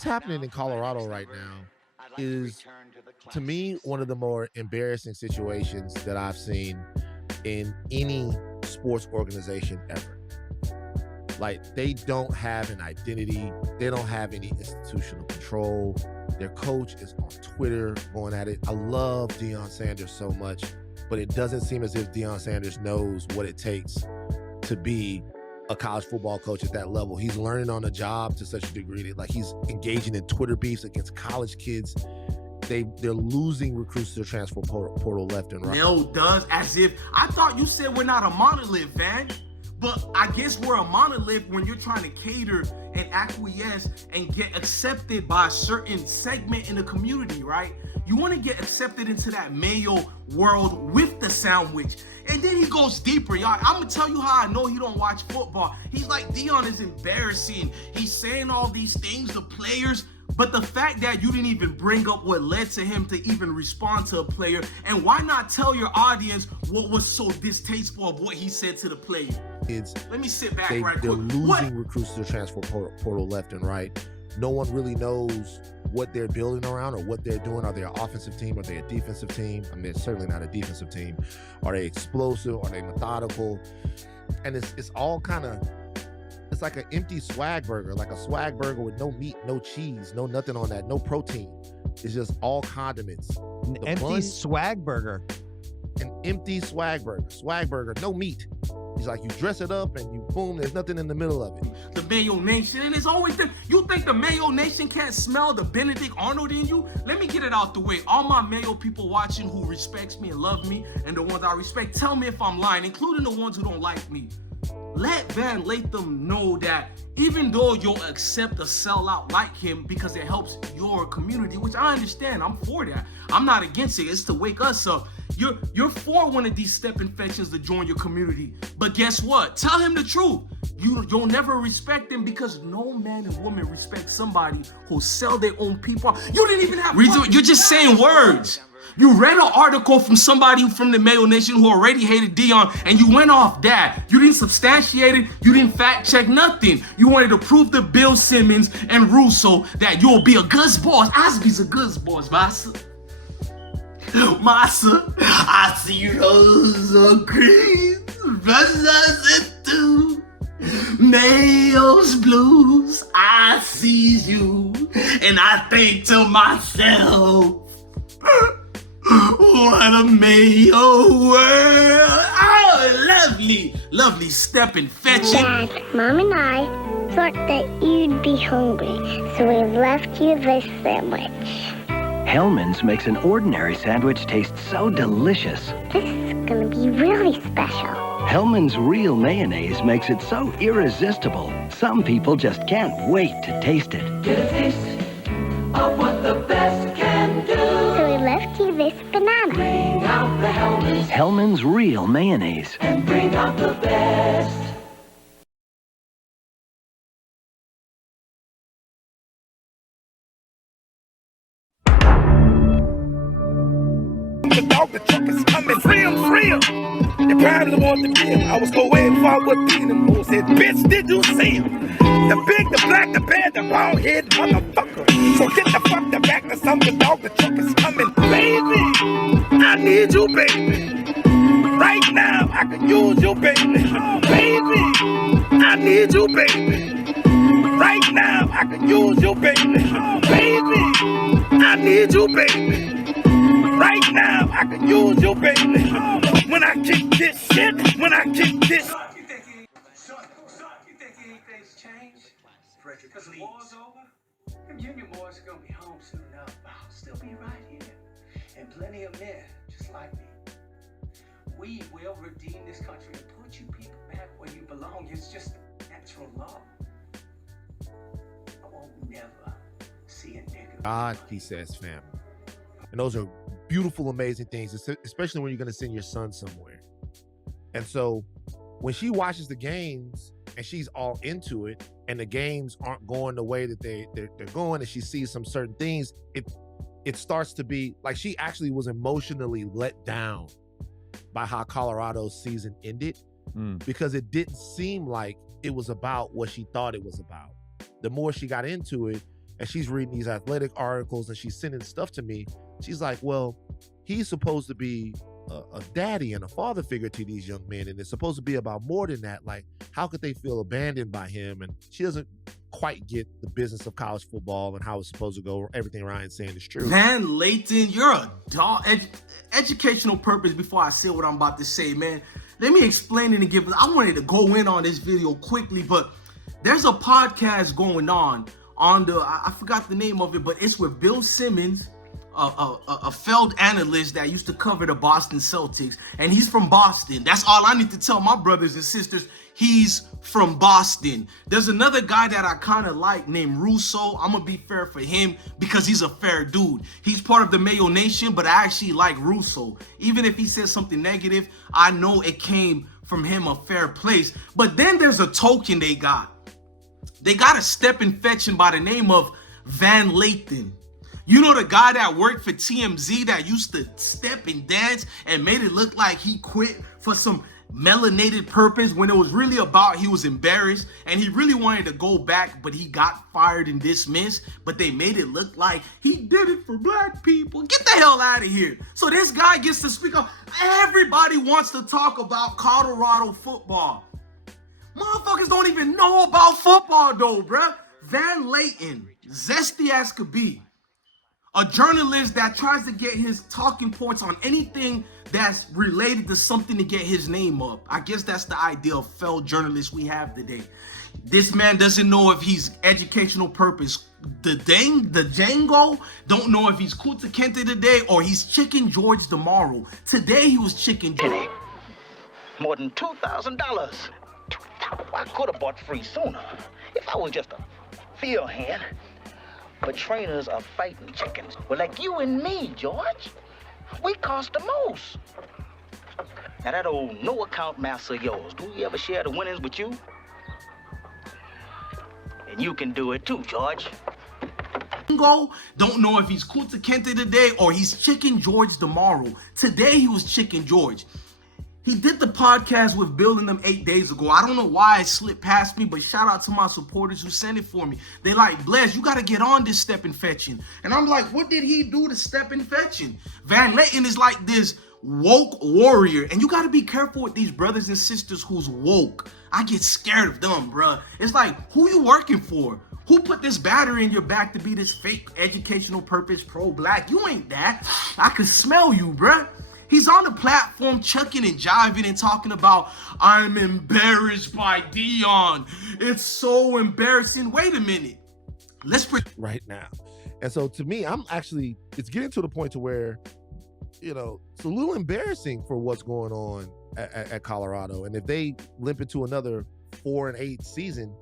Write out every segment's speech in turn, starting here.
what's happening in Colorado right now is, to me, one of the more embarrassing situations that I've seen in any sports organization ever. Like, they don't have an identity. They don't have any institutional control. Their coach is on Twitter going at it. I love Deion Sanders so much, but it doesn't seem as if Deion Sanders knows what it takes to be a college football coach at that level. He's learning on the job to such a degree that, like, he's engaging in Twitter beefs against college kids. They're losing recruits to the transfer portal left and right. Nell does, as if, I thought you said we're not a monolith, Van. But I guess we're a monolith when you're trying to cater and acquiesce and get accepted by a certain segment in the community, right? You want to get accepted into that Mayo world with the sandwich. And then he goes deeper, y'all. I'm going to tell you how I know he don't watch football. He's like, Deion is embarrassing. He's saying all these things to players. But the fact that you didn't even bring up what led to him to even respond to a player, and why not tell your audience what was so distasteful of what he said to the player? Let me sit back right quick. They're losing recruits to the transfer portal left and right. No one really knows what they're building around or what they're doing. Are they an offensive team? Are they a defensive team? I mean, it's certainly not a defensive team. Are they explosive? Are they methodical? And it's all kind of, it's like an empty swag burger, like a swag burger with no meat, no cheese, no nothing on that, no protein. It's just all condiments. An empty swag burger. An empty swag burger, no meat. He's like, you dress it up and you boom, there's nothing in the middle of it. The Mayo Nation, and it's always the, you think the Mayo Nation can't smell the Benedict Arnold in you? Let me get it out the way. All my Mayo people watching who respects me and love me, and the ones I respect, tell me if I'm lying, including the ones who don't like me. Let Van Lathan know that even though you'll accept a sellout like him because it helps your community, which I understand, I'm for that. I'm not against it. It's to wake us up. You're for one of these step infections to join your community. But guess what? Tell him the truth. You'll never respect him because no man and woman respects somebody who sell their own people. You didn't even have you're just saying words. You read an article from somebody from the Mayo Nation who already hated Deion, and you went off that. You didn't substantiate it. You didn't fact check nothing. You wanted to prove to Bill Simmons and Russo that you'll be a good boss. Osby's a good boss, Massa. Massa, I see those green versus into Mayo's blues. I see you, and I think to myself, what a Mayo world. Oh, lovely stepping, fetching. Dad, Mom and I thought that you'd be hungry, so we left you this sandwich. Hellman's makes an ordinary sandwich taste so delicious. This is gonna be really special. Hellman's Real Mayonnaise makes it so irresistible. Some people just can't wait to taste it. Get a taste of what the best can do. So we left you this banana. Bring out the Hellman's. Hellman's Real Mayonnaise. And bring out the best. The dog, the truck is coming. Free him. You probably want to be him. I was going way far with being him. Who said, bitch, did you see him? The big, the black, the bad, the bald head motherfucker. So get the fuck the back to some. The dog, the truck is coming. Baby, I need you, baby. Right now, I can use you, baby. Baby, I need you, baby. Right now, I can use you, baby. Baby, I need you, baby. Right now, I can use you, baby. When I kick this shit, when I kick this. You think anything's changed? Frederick, because the war's over? Them Union boys are going to be home soon enough. I'll still be right here. And plenty of men just like me. We will redeem this country and put you people back where you belong. It's just natural law. I won't never see a nigga. God, he says family. And those are beautiful, amazing things, especially when you're going to send your son somewhere. And so when she watches the games and she's all into it and the games aren't going the way that they're going and she sees some certain things, it starts to be like she actually was emotionally let down by how Colorado's season ended because it didn't seem like it was about what she thought it was about. The more she got into it and she's reading these athletic articles and she's sending stuff to me. She's like, well, he's supposed to be a daddy and a father figure to these young men, and it's supposed to be about more than that. Like, how could they feel abandoned by him? And she doesn't quite get the business of college football and how it's supposed to go. Everything Ryan's saying is true. Man, Lathan, you're a dog. Educational purpose. Before I say what I'm about to say, man, let me explain it and give. I wanted to go in on this video quickly, but there's a podcast going on the. I forgot the name of it, but it's with Bill Simmons, a failed analyst that used to cover the Boston Celtics, and he's from Boston. That's all I need to tell my brothers and sisters. He's from Boston. There's another guy that I kind of like named Russo. I'm gonna be fair for him because he's a fair dude. He's part of the Mayo Nation, but I actually like Russo. Even if he says something negative, I know it came from him a fair place. But then there's a token they got. They got a step infection by the name of Van Lathan. You know, the guy that worked for TMZ that used to step and dance and made it look like he quit for some melanated purpose when it was really about he was embarrassed and he really wanted to go back, but he got fired and dismissed, but they made it look like he did it for black people. Get the hell out of here. So this guy gets to speak up. Everybody wants to talk about Colorado football. Motherfuckers don't even know about football though, bruh. Van Lathan, zesty as could be. A journalist that tries to get his talking points on anything that's related to something to get his name up. I guess that's the ideal failed journalist we have today. This man doesn't know if he's educational purpose. The Django don't know if he's Kunta Kinte today or he's Chicken George tomorrow. Today he was Chicken George. More than $2,000. I could have bought free sooner if I was just a field hand. But trainers are fighting chickens. Well, like you and me, George. We cost the most. Now that old no account master of yours, do we ever share the winnings with you? And you can do it too, George. Don't know if he's Kunta Kinte today or he's Chicken George tomorrow. Today he was Chicken George. He did the podcast with Bill and them 8 days ago. I don't know why it slipped past me, but shout out to my supporters who sent it for me. They like, Bless, you got to get on this step infection. And I'm like, what did he do to step infection? Van Lathan is like this woke warrior. And you got to be careful with these brothers and sisters who's woke. I get scared of them, bruh. It's like, who you working for? Who put this battery in your back to be this fake educational purpose pro-black? You ain't that. I can smell you, bruh. He's on the platform chucking and jiving and talking about, I'm embarrassed by Deion. It's so embarrassing. Wait a minute. Right now. And so to me, it's getting to the point to where, it's a little embarrassing for what's going on at Colorado. And if they limp into another 4-8 season,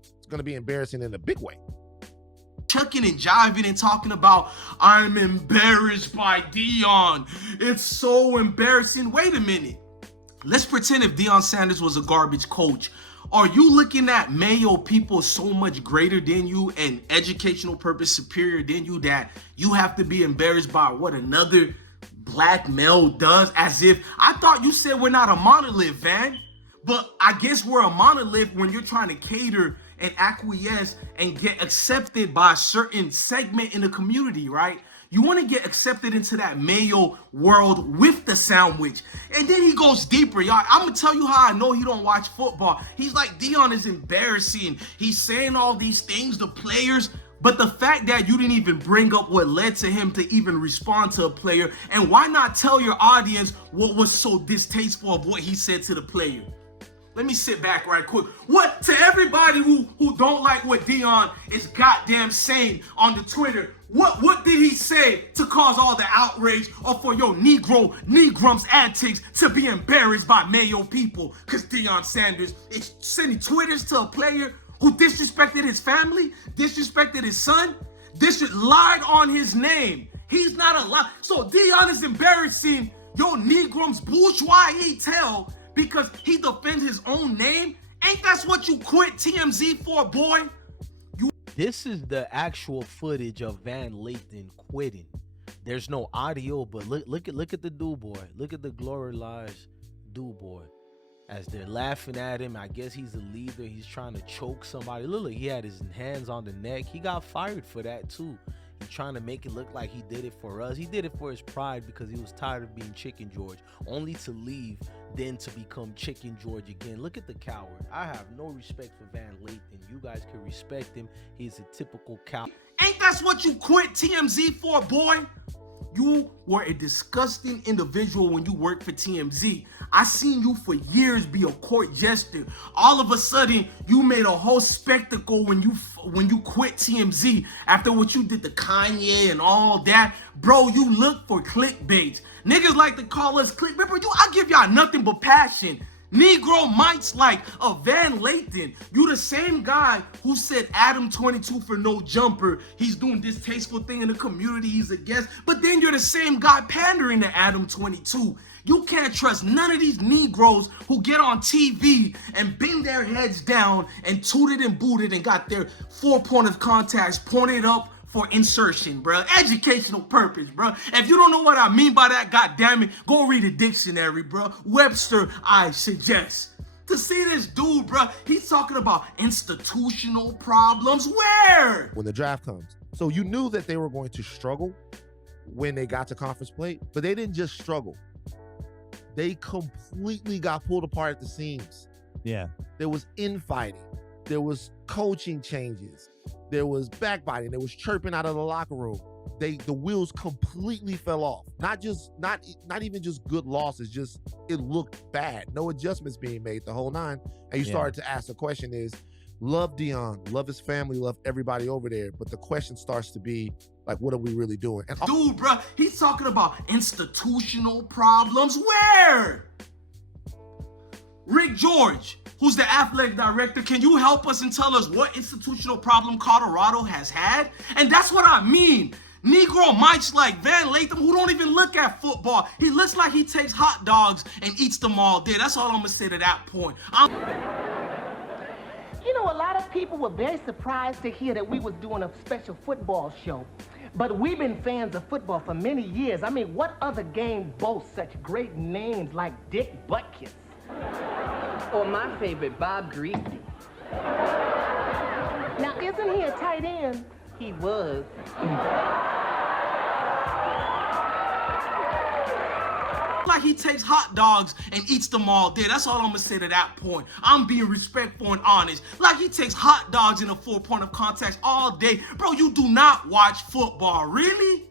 it's going to be embarrassing in a big way. Chucking and jiving and talking about, I'm embarrassed by Deion. It's so embarrassing. Wait a minute. Let's pretend if Deion Sanders was a garbage coach. Are you looking at Mayo people so much greater than you and educational purpose superior than you that you have to be embarrassed by what another black male does? As if, I thought you said we're not a monolith, Van. But I guess we're a monolith when you're trying to cater and acquiesce and get accepted by a certain segment in the community, right? You want to get accepted into that Mayo world with the sandwich. And then he goes deeper, y'all. I'm going to tell you how I know he don't watch football. He's like, Deion is embarrassing. He's saying all these things to players. But the fact that you didn't even bring up what led to him to even respond to a player, and why not tell your audience what was so distasteful of what he said to the player? Let me sit back right quick. What to everybody who don't like what Deion is goddamn saying on the Twitter? What did he say to cause all the outrage or for your Negrums antics to be embarrassed by Mayo people? Because Deion Sanders is sending Twitters to a player who disrespected his family, disrespected his son, lied on his name. He's not allowed. So Deion is embarrassing your Negrums bourgeois tell because he defends his own name. Ain't that what you quit TMZ for, boy? This is the actual footage of Van Lathan quitting. There's no audio, but look at the dude boy. Look at the glorialized dude boy. as they're laughing at him. I guess he's the leader. He's trying to choke somebody. Look, he had his hands on the neck. He got fired for that too. He's trying to make it look like he did it for us. He did it for his pride because he was tired of being Chicken George, only to leave, then to become Chicken George again. Look at the coward. I have no respect for Van Lathan. You guys can respect him. He's a typical coward. Ain't that what you quit TMZ for, boy? You were a disgusting individual when you worked for TMZ. I seen you for years be a court jester. All of a sudden, you made a whole spectacle when you quit TMZ after what you did to Kanye and all that. Bro, you look for clickbait. Niggas like to call us clickbait, bro. I give y'all nothing but passion. Negro mites like a Van Lathan. You the same guy who said Adam 22 for no jumper. He's doing this tasteful thing in the community. He's a guest. But then you're the same guy pandering to Adam 22. You can't trust none of these Negroes who get on TV and bend their heads down and tooted and booted and got their 4 point of contacts pointed up for insertion, bro. Educational purpose, bro. If you don't know what I mean by that, goddammit, go read a dictionary, bro. Webster, I suggest. To see this dude, bro, he's talking about institutional problems. Where? When the draft comes. So you knew that they were going to struggle when they got to conference play, but they didn't just struggle. They completely got pulled apart at the seams. Yeah. There was infighting. There was coaching changes. There was backbiting. There was chirping out of the locker room. The wheels completely fell off. Not even just good losses, just it looked bad. No adjustments being made the whole nine. And you started to ask the question is, love Deion, love his family, love everybody over there. But the question starts to be, like, what are we really doing? And dude, bro, he's talking about institutional problems. Where? Rick George, who's the athletic director, can you help us and tell us what institutional problem Colorado has had? And that's what I mean. Negro mites like Van Lathan, who don't even look at football. He looks like he takes hot dogs and eats them all day. That's all I'm going to say to that point. You know, a lot of people were very surprised to hear that we was doing a special football show. But we've been fans of football for many years. I mean, what other game boasts such great names like Dick Butkus? Or my favorite, Bob Greasy. Now, isn't he a tight end? He was. Like he takes hot dogs and eats them all day. That's all I'm gonna say to that point. I'm being respectful and honest. Like he takes hot dogs in a 4 point of contact all day. Bro, you do not watch football, really?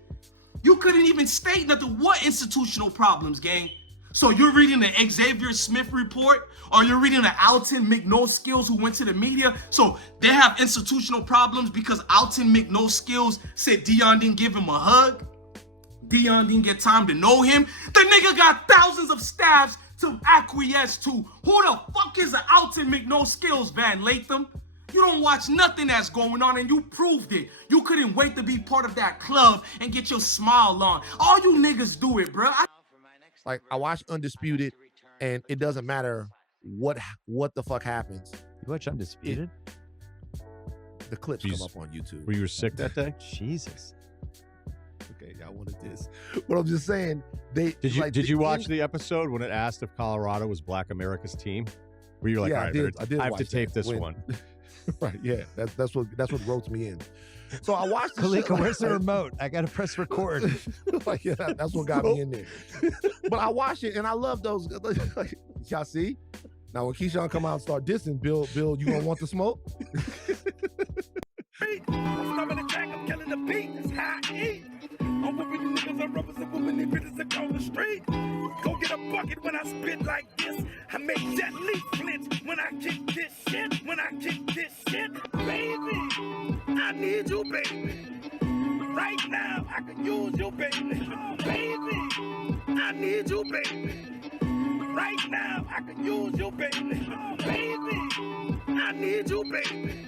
You couldn't even state nothing. What institutional problems, gang? So you're reading the Xavier Smith report, or you're reading the Alton McNoskills who went to the media. So they have institutional problems because Alton McNoskills said Deion didn't give him a hug. Deion didn't get time to know him. The nigga got thousands of staffs to acquiesce to. Who the fuck is the Alton McNoskills, Van Lathan? You don't watch nothing that's going on, and you proved it. You couldn't wait to be part of that club and get your smile on. All you niggas do it, bro. Like, I watch Undisputed, and it doesn't matter what the fuck happens. You watch Undisputed? The clips come up on YouTube. Were you sick that day? Jesus. Okay, y'all wanted this. But I'm just saying, did you watch the episode when it asked if Colorado was Black America's team? Where you're like, yeah, all right, I have to tape this one. Right, yeah. That's what roped me in. So I watched the Kalika, where's the remote? I gotta press record. Like, yeah, that's what got me in there. But I watched it and I love those. Like, y'all see? Now when Keyshawn come out and start dissing, Bill, you gonna want the smoke? I'm in the track, I'm killing the beat, it's how I eat. I'm whooping the niggas, I'm rubbers and whooping the bitches across the street. Go get a bucket when I spit like this. I make Jet Li flinch when I kick this shit. When I kick this shit, baby, I need you, baby. Right now, I can use you, baby. Baby, I need you, baby. Right now, I can use you, baby. Baby, I need you, baby.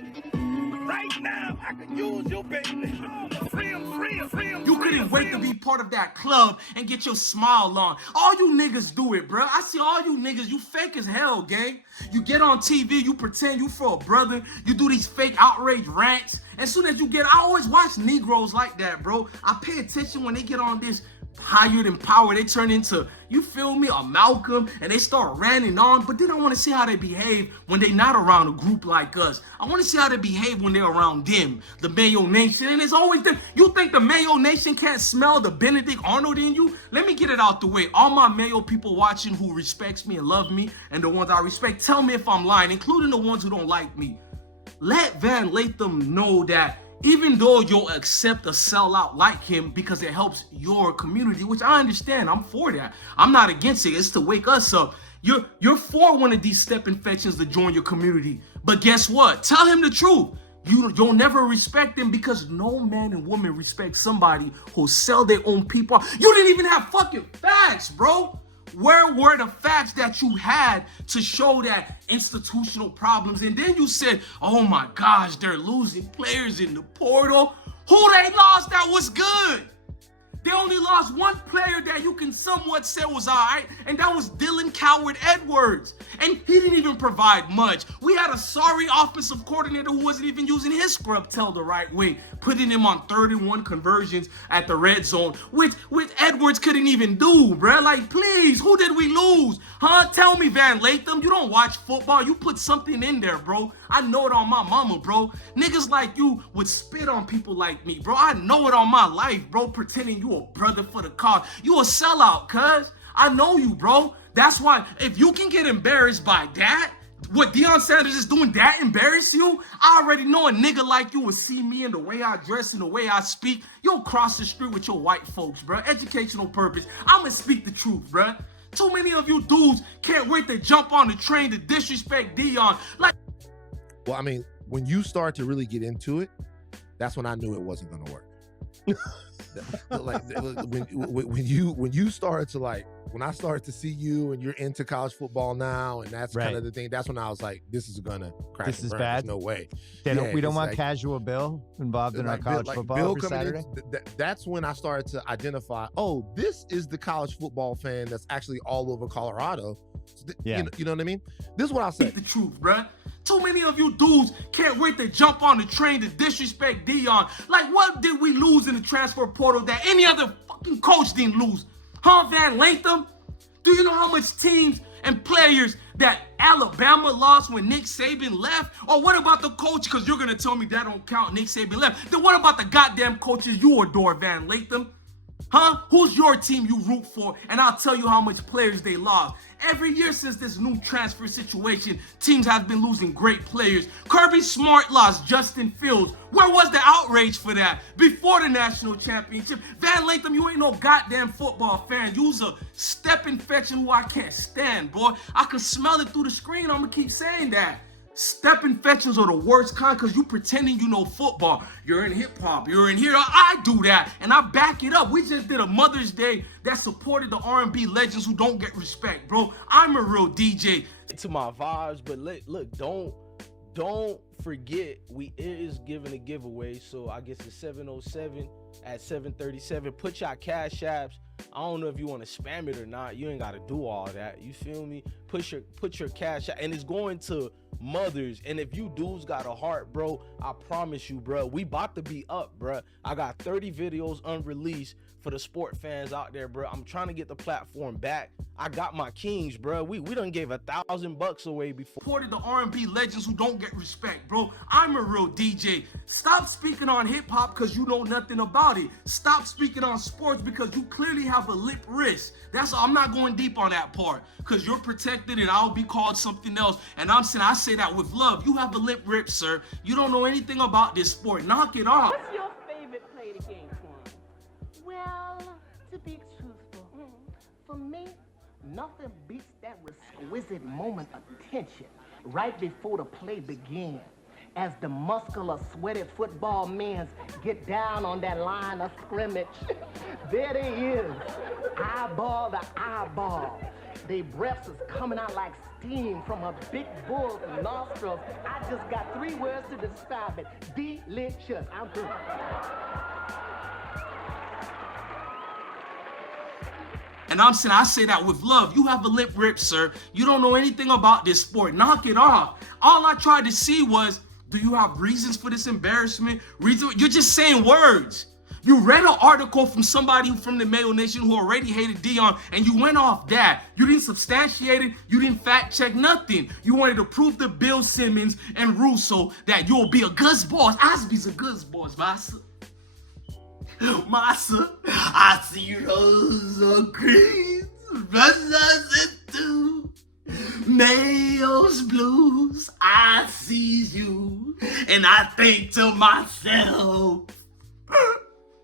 Right now, I can use you, baby. You couldn't wait to be part of that club and get your smile on. All you niggas do it, bro. I see all you niggas, you fake as hell, gang. You get on TV, you pretend you for a brother. You do these fake outrage rants. As soon as you get, I always watch Negroes like that, bro. I pay attention when they get on this higher than power. They turn into, you feel me, a Malcolm, and they start ranting on. But then I want to see how they behave when they're not around a group like us. I want to see how they behave when they're around them, the Mayo Nation. And it's always them. You think the Mayo Nation can't smell the Benedict Arnold in you? Let me get it out the way. All my Mayo people watching who respects me and love me, and the ones I respect, tell me if I'm lying, including the ones who don't like me. Let Van Lathan know that even though you'll accept a sellout like him because it helps your community, which I understand, I'm for that. I'm not against it. It's to wake us up. You're for one of these step infections to join your community. But guess what? Tell him the truth. You'll never respect him because no man and woman respects somebody who'll sell their own people. You didn't even have fucking facts, bro. Where were the facts that you had to show that institutional problems? And then you said, oh my gosh, they're losing players in the portal. Who they lost that was good? They only lost one player that you can somewhat say was all right, and that was Dylan Coward Edwards. And he didn't even provide much. We had a sorry offensive coordinator who wasn't even using his scrub tail the right way, putting him on 3rd-and-1 conversions at the red zone, which Edwards couldn't even do, bruh. Like, please, who did we lose? Huh? Tell me, Van Lathan, you don't watch football. You put something in there, bro. I know it on my mama, bro. Niggas like you would spit on people like me, bro. I know it on my life, bro, pretending you a brother for the cause. You a sellout, cuz. I know you, bro. That's why if you can get embarrassed by that, what Deion Sanders is doing, that embarrass you? I already know a nigga like you will see me in the way I dress and the way I speak. You'll cross the street with your white folks, bro. Educational purpose. I'ma speak the truth, bro. Too many of you dudes can't wait to jump on the train to disrespect Deion. Like, well, I mean, when you start to really get into it, that's when I knew it wasn't gonna work. Like when you started to like, when I started to see you and you're into college football now, and that's kind of the thing. That's when I was like, this is gonna crash. This is bad. There's no way. We don't want like, casual Bill involved in our college football Bill every Saturday. That's when I started to identify. Oh, this is the college football fan that's actually all over Colorado. You know what I mean? This is what I'll say. The truth, bruh. Too many of you dudes can't wait to jump on the train to disrespect Deion. Like, what did we lose in the transfer portal that any other fucking coach didn't lose? Huh, Van Lathan? Do you know how much teams and players that Alabama lost when Nick Saban left? Or what about the coach? Because you're going to tell me that don't count, Nick Saban left. Then what about the goddamn coaches you adore, Van Lathan? Huh? Who's your team you root for? And I'll tell you how much players they lost. Every year since this new transfer situation, teams have been losing great players. Kirby Smart lost Justin Fields. Where was the outrage for that? Before the national championship. Van Lathan, you ain't no goddamn football fan. You's a step infection who I can't stand, boy. I can smell it through the screen. I'm gonna keep saying that. Step infections are the worst kind because you pretending you know football. You're in hip-hop. You're in here. I do that, and I back it up. We just did a Mother's Day that supported the R&B legends who don't get respect, bro. I'm a real DJ. To my vibes, but look, don't forget we is giving a giveaway. So I guess it's 707 at 737. Put your cash apps. I don't know if you want to spam it or not. You ain't got to do all that. You feel me? Put your cash out, and it's going to mothers. And if you dudes got a heart, bro, I promise you, bro, we about to be up, bro. I got 30 videos unreleased for the sport fans out there, bro. I'm trying to get the platform back. I got my kings, bro. We done gave $1,000 away before. Supported the R&B legends who don't get respect, bro. I'm a real DJ. Stop speaking on hip-hop because you know nothing about it. Stop speaking on sports because you clearly have a lip wrist. That's all. I'm not going deep on that part because you're protected and I'll be called something else. And I say that with love. You have a lip rip, sir. You don't know anything about this sport. Knock it off. What's your favorite play the game, Quan? Well, to be truthful, for me, nothing beats that exquisite moment of tension right before the play begins. As the muscular, sweaty football men get down on that line of scrimmage, there they is, eyeball to eyeball. Their breaths is coming out like steam from a big bull's nostrils. I just got 3 words to describe it. Delicious. I'm through. And I say that with love. You have a lip rip, sir. You don't know anything about this sport. Knock it off. All I tried to see was, do you have reasons for this embarrassment? You're just saying words. You read an article from somebody from the Mayo Nation who already hated Deion, and you went off that. You didn't substantiate it. You didn't fact check nothing. You wanted to prove to Bill Simmons and Russo that you'll be a good boss. Osby's a good boss, Massa. Massa, I see those green brothers into Mayo's blues. I see you, and I think to myself,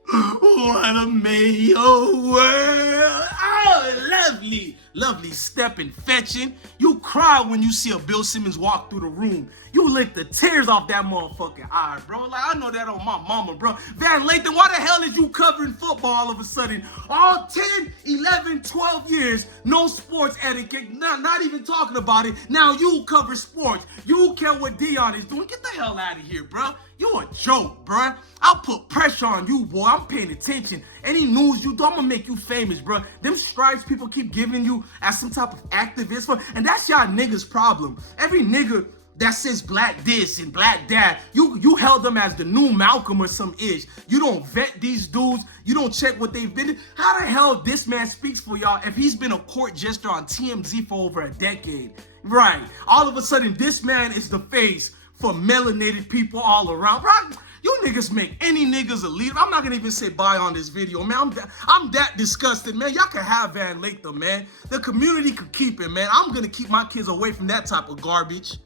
what a Mayo world. Oh, lovely, lovely stepping, fetching. You cry when you see a Bill Simmons walk through the room. You lick the tears off that motherfucking eye, bro. Like, I know that on my mama, bro. Van Lathan, why the hell is you covering football all of a sudden? All 10, 11, 12 years, no sports etiquette, not even talking about it. Now you cover sports. You care what Deion is doing. Get the hell out of here, bro. You a joke, bro. I'll put pressure on you, boy. I'm paying attention. Any news you do, I'm gonna make you famous, bro. Them stripes people keep giving you as some type of activist, and that's y'all niggas' problem. Every nigga that says black this and black that, you held them as the new Malcolm or some ish. You don't vet these dudes. You don't check what they've been. How the hell this man speaks for y'all if he's been a court jester on TMZ for over a decade? Right. All of a sudden, this man is the face for melanated people all around. Right? You niggas make any niggas a leader. I'm not gonna even say bye on this video, man. I'm that disgusted, man. Y'all can have Van Lathan, man. The community could keep it, man. I'm gonna keep my kids away from that type of garbage.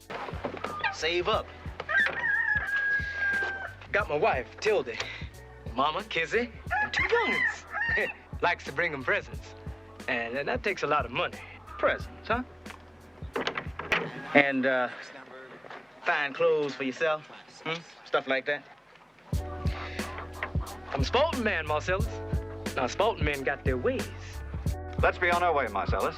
Save up. Got my wife, Tilda, Mama, Kizzy, and 2 youngins. Likes to bring them presents. And that takes a lot of money. Presents, huh? And, fine clothes for yourself, stuff like that. I'm a sporting man, Marcellus. Now, sporting men got their ways. Let's be on our way, Marcellus.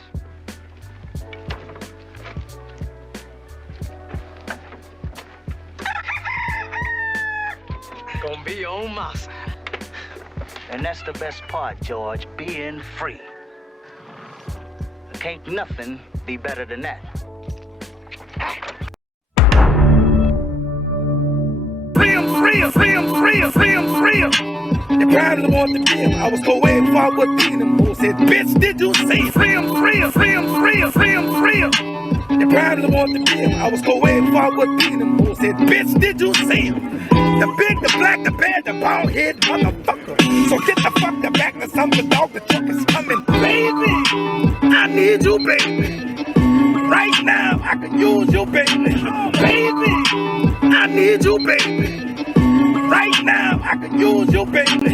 Gonna be on my side. And that's the best part, George, being free. Can't nothing be better than that. Free. The problem want to be him. I was co-ed before I was beating him. Who said, bitch, did you see? Free him. The problem want to be him. I was co-ed before I was beating him. Who said, bitch, did you see him? The big, the black, the bad, the bald head motherfucker. So get the fuck back to some the dog, the truck is coming. Baby, I need you, baby. Right now, I can use you, baby. Baby, I need you, baby. Right now, I can use you, baby.